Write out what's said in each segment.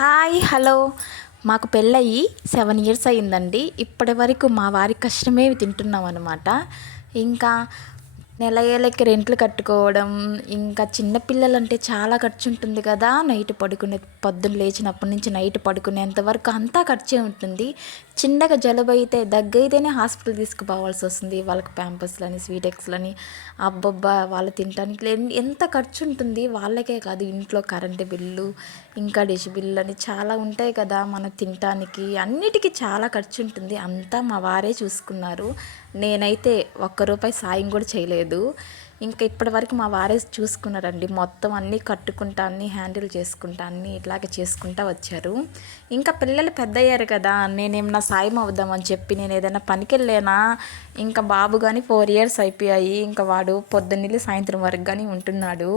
Hi hello. మాకు పెళ్ళయి 7 years అయిందండి. ఇప్పటి వరకు మా వారి కష్టమే తింటున్నాం అనమాట. ఇంకా నెల ఏళ్ళకి రెంట్లు కట్టుకోవడం, ఇంకా చిన్న పిల్లలంటే చాలా ఖర్చు ఉంటుంది కదా. నైట్ పడుకునే పొద్దున్న లేచినప్పటి నుంచి నైట్ పడుకునేంత వరకు అంతా ఖర్చే ఉంటుంది. చిన్నగా జలుబు అయితే దగ్గైతేనే హాస్పిటల్ తీసుకుపోవాల్సి వస్తుంది. వాళ్ళకి ప్యాంపర్స్లని స్వీటెక్స్లని అబ్బబ్బా వాళ్ళు తినడానికి ఎంత ఖర్చు ఉంటుంది. వాళ్ళకే కాదు, ఇంట్లో కరెంటు బిల్లు ఇంకా డిష్ బిల్లు అని చాలా ఉంటాయి కదా. మనం తినటానికి అన్నిటికీ చాలా ఖర్చు ఉంటుంది. అంతా మా వారే చూసుకున్నారు. నేనైతే ఒక్క రూపాయి సాయం కూడా చేయలేదు. ఇంకా ఇప్పటి వరకు మా వారే చూసుకున్నారండి. మొత్తం అన్నీ కట్టుకుంటా, అన్నీ హ్యాండిల్ చేసుకుంటా, అన్నీ ఇట్లాగే చేసుకుంటా వచ్చారు. ఇంకా పిల్లలు పెద్ద అయ్యారు కదా, నేనేమన్నా సాయం అవుదామని చెప్పి నేను ఏదైనా పనికి వెళ్ళానా. ఇంకా బాబు కానీ 4 ఇయర్స్ అయిపోయాయి. ఇంకా వాడు పొద్దున్నెళ్ళి సాయంత్రం వరకు కానీ ఉంటున్నాడు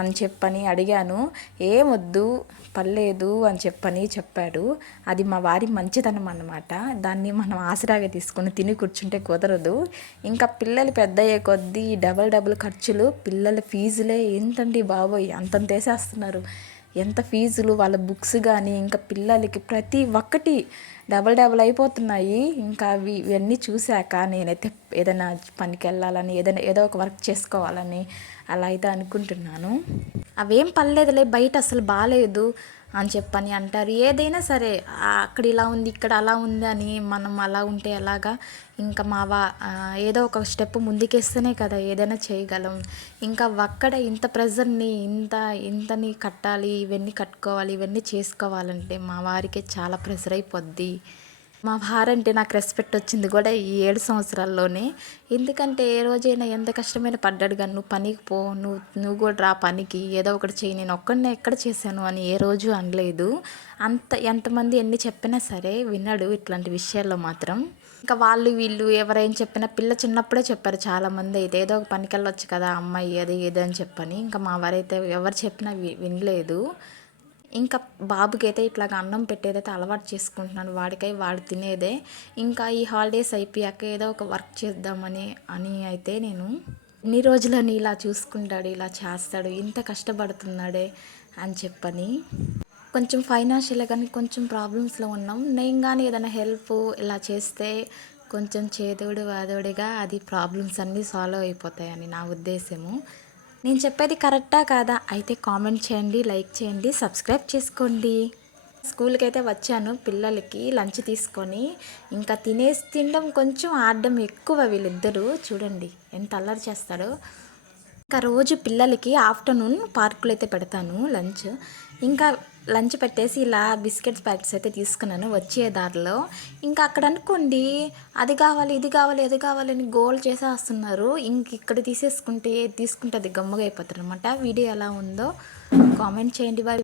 అని చెప్పని అడిగాను. ఏమొద్దు పర్లేదు అని చెప్పాడు. అది మా వారి మంచితనం అన్నమాట. దాన్ని మనం ఆసరాగా తీసుకొని తిని కూర్చుంటే కుదరదు. ఇంకా పిల్లలు పెద్ద అయ్యే కొద్దీ డబల్ ఖర్చులు. పిల్లల ఫీజులే ఏంటండి బాబోయ్, అంతంత వేసేస్తున్నారు. ఎంత ఫీజులు, వాళ్ళ బుక్స్ కానీ ఇంకా పిల్లలకి ప్రతి ఒక్కటి డబల్ అయిపోతున్నాయి. ఇంకా ఇవన్నీ చూశాక నేనైతే ఏదైనా పనికి వెళ్ళాలని, ఏదో ఒక వర్క్ చేసుకోవాలని అలా అయితే అనుకుంటున్నాను. అవేం పర్లేదులే, బయట అసలు బాగాలేదు అని చెప్పని అంటారు. ఏదైనా సరే అక్కడ ఇలా ఉంది ఇక్కడ అలా ఉంది అని మనం అలా ఉంటే ఎలాగా. ఇంకా ఏదో ఒక స్టెప్ ముందుకేస్తేనే కదా ఏదైనా చేయగలం. ఇంకా అక్కడ ఇంత ప్రెజర్ని ఇంతని కట్టాలి, ఇవన్నీ కట్టుకోవాలి, ఇవన్నీ చేసుకోవాలంటే మా వారికి చాలా ప్రెషర్ అయిపోద్ది. మా వారంటే నాకు రెస్పెక్ట్ వచ్చింది కూడా ఈ 7 సంవత్సరాల్లోనే. ఎందుకంటే ఏ రోజైనా ఎంత కష్టమైన పడ్డాడు కానీ, నువ్వు పనికి పో, నువ్వు కూడా రా పనికి, ఏదో ఒకటి చేయి, నేను ఒక్కడినే ఎక్కడ చేశాను అని ఏ రోజు అనలేదు. ఎంతమంది ఎన్ని చెప్పినా సరే వినడు ఇట్లాంటి విషయాల్లో మాత్రం. ఇంకా వీళ్ళు ఎవరైనా చెప్పినా, పిల్ల చిన్నప్పుడే చెప్పారు చాలామంది అయితే, ఏదో ఒక పనికి వెళ్ళొచ్చు కదా అమ్మాయి అది ఏదో అని చెప్పని. ఇంకా మా వారైతే ఎవరు చెప్పినా వినలేదు. ఇంకా బాబుకి అయితే ఇట్లాగ అన్నం పెట్టేదైతే అలవాటు చేసుకుంటున్నాను. వాడు తినేదే. ఇంకా ఈ హాలిడేస్ అయిపోయాక ఏదో ఒక వర్క్ చేద్దామని అయితే నేను ఇన్ని రోజులని ఇలా చూసుకుంటాడు, ఇలా చేస్తాడు, ఇంత కష్టపడుతున్నాడే అని చెప్పని కొంచెం ఫైనాన్షియల్గా కానీ కొంచెం ప్రాబ్లమ్స్లో ఉన్నాం. నేను కానీ ఏదైనా హెల్ప్ ఇలా చేస్తే కొంచెం చేదోడు వాదోడిగా అది ప్రాబ్లమ్స్ అన్నీ సాల్వ్ అయిపోతాయని నా ఉద్దేశము. నేను చెప్పేది కరెక్టా కాదా అయితే కామెంట్ చేయండి, లైక్ చేయండి, సబ్స్క్రైబ్ చేసుకోండి. స్కూల్కి అయితే వచ్చాను పిల్లలకి లంచ్ తీసుకొని. ఇంకా తినడం కొంచెం ఆడడం ఎక్కువ. వీళ్ళిద్దరూ చూడండి ఎంత అల్లరి చేస్తాడో. ఇంకా రోజు పిల్లలకి ఆఫ్టర్నూన్ పార్కులో అయితే పెడతాను లంచ్. ఇంకా లంచ్ పెట్టేసి ఇలా బిస్కెట్స్ ప్యాకెట్స్ అయితే తీసుకున్నాను వచ్చే దారిలో. ఇంకా అక్కడ అనుకోండి అది కావాలి ఇది కావాలి అది కావాలని గోల్ చేసేస్తున్నారు. ఇంక ఇక్కడ తీసుకుంటే అది గమ్మగా అయిపోతారు అనమాట. వీడియో ఎలా ఉందో కామెంట్ చేయండి. బాయ్.